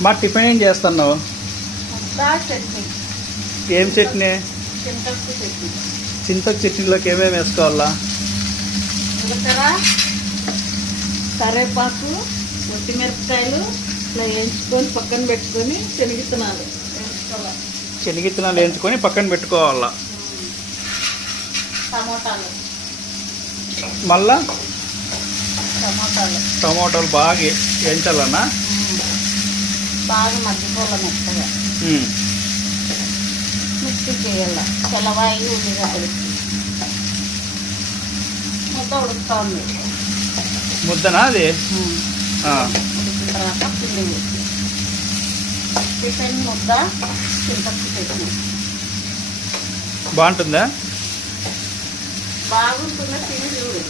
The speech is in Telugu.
మా టిఫిన్ ఏం చేస్తున్నావు? చట్నీ. ఏం చట్నీ? చింతకు చట్నీ. చింతకు చట్నీలోకి ఏమేమి వేసుకోవాలా? జీలకర్ర, కరివేపాకు, మిరపకాయలు ఇట్లా వేయించుకొని పక్కన పెట్టుకొని శనగిత్తనాలు వేయించుకోవాలి. శనగిత్తనాలు వేయించుకొని పక్కన పెట్టుకోవాలా. టమోటాలు మళ్ళా టమోటాలు బాగా వేయించాలన్నా. బాగా మగ్గిపోవాలి మెత్తగా. మిక్సీ చేయాలి. తెల్లవాయి ఉల్లిగడ్డలు ముద్ద ఉడుకుతా ఉంది. ముద్దనా అది? ఉడికిన తర్వాత పిండి వేసి టిఫిన్ ముద్ద చింతకు చట్నీ. బాగుంటుందా? బాగుంటుందా తిని చూడు.